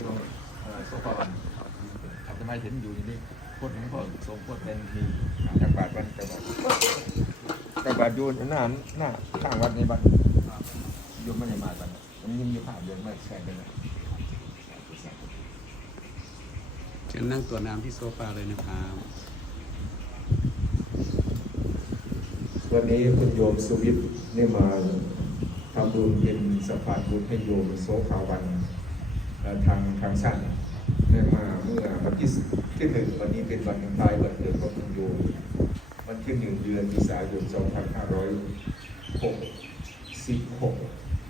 ตัวโซฟาทำไมเห็นอยู่นี่โคตรหลวงพ่อทรงโคตรเป็นมีจากบาทวันจากบาทจากบาทยู่หน้าหน้าข้างวัดในี้บัดยู่ไม่ได้มาบัดมันยิ่งอยู่ผ่านเดือนไม่แช่เลยเชิญนั่งตัวน้ำที่โซฟาเลยนะครับวันนี้คุณโยมสุวิทย์ได้มาทำบุญเป็นสะพานบุญให้โยมโสภาวัน ทางทางสั้นได้มาเมื่อวันที่ที่หนึ่งวันนี้เป็นวันคล้ายวันเกิดของคุณโยมวันที่หนึ่งเดือนมิถุนายน2566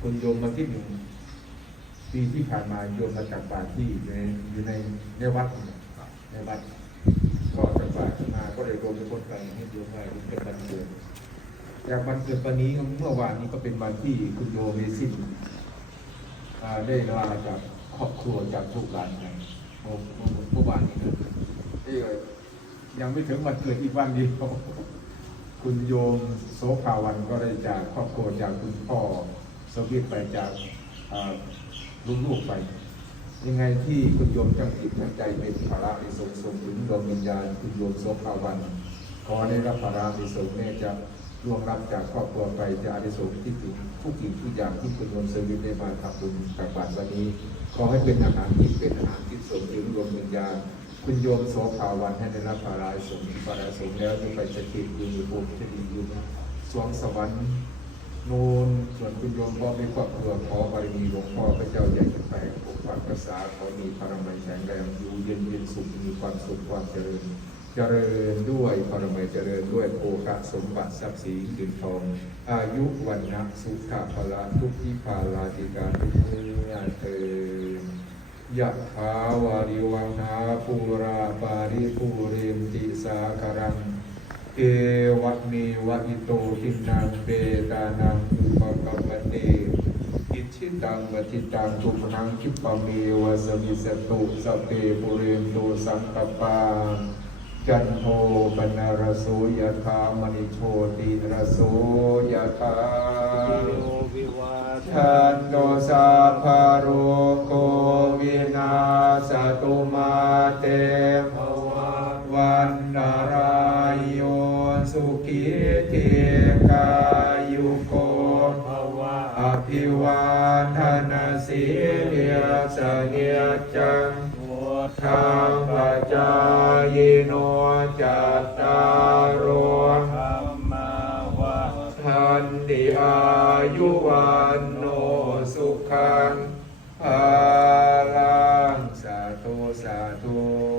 คุณโยมวันที่หนึ่งปีที่ผ่านมาโยมมาจากบาตรที่อยู่ในอยู่ในในวัดในวัดก็จากบาตรมาก็เลยรวมเป็นคนกันให้โยมได้เป็นวันเกิดจากวันเกิดวันนี้เมื่อวานนี้ก็เป็นวันที่คุณโยเมซินได้ลาจาก ครอบครัวจากลูกหลานกันเมื่อเมื่อเมื่อวานนี้นะที่ยังไม่ถึงวันเกิดอีกวันเดียวคุณโยมโสภาวันก็ได้จากครอบครัวจากคุณพ่อสวิตไปจากลูกๆไป ยังไงที่คุณโยมจังจิตจังใจเป็นภาระในสงส่งถึงดวงวิญญาณคุณโยมโสภาวันขอได้รับภาระในสงแน่จะ ร่วงรับจากครอบครัวไปจะอานิสงส์ที่ถึงทุกสิ่งทุกอย่างที่คุณโยมเสวิตได้มาทำบุญกับบาตรวันนี้ ขอให้เป็นอาหารที่เป็นอาหารที่สมถึงดวงวิญญาณคุณโยมโสภาวันให้ได้รับภาระสงฆ์ภาระสงฆ์แล้วจะไปสถิตอยู่ในภูมิที่ดีอยู่สวงสวรรค์นูนส่วนคุณโยมพ่อมีครอบครัวขอบารมีหลวงพ่อพระเจ้าใหญ่ขึ้นไปปกปักรักษาขอมีพลังแข็งแรงอยู่เย็นเย็นสุขมีความสุขความเจริญ เจริญด้วยพลังเจริญด้วยโภคะสมบัติทรัพย์สินเงินทอง อายุวันนะสุขะพละทุกทิพาลาธิการทุกเมื่อเถิดยะถาวาริวังนาปูราปาริปูเรมติสาคารังเอวัตมีวะอิโตทินังเบตานังอุปกปปเตอิชิตังวทิตังตุมหังคิปะเมวะสมิสตุสเพปุเรมตุสังกปา จันโทปนารโสยถามณิโชติรโสยถาวิวาทันโตสาภาโรโควินาสตุมาเตภวันนารายโยสุขีเทกายุโกภาวะอภิวาทนาสีเรียสเนียจัง วันโนสุขังอาลังสาธุสาธุ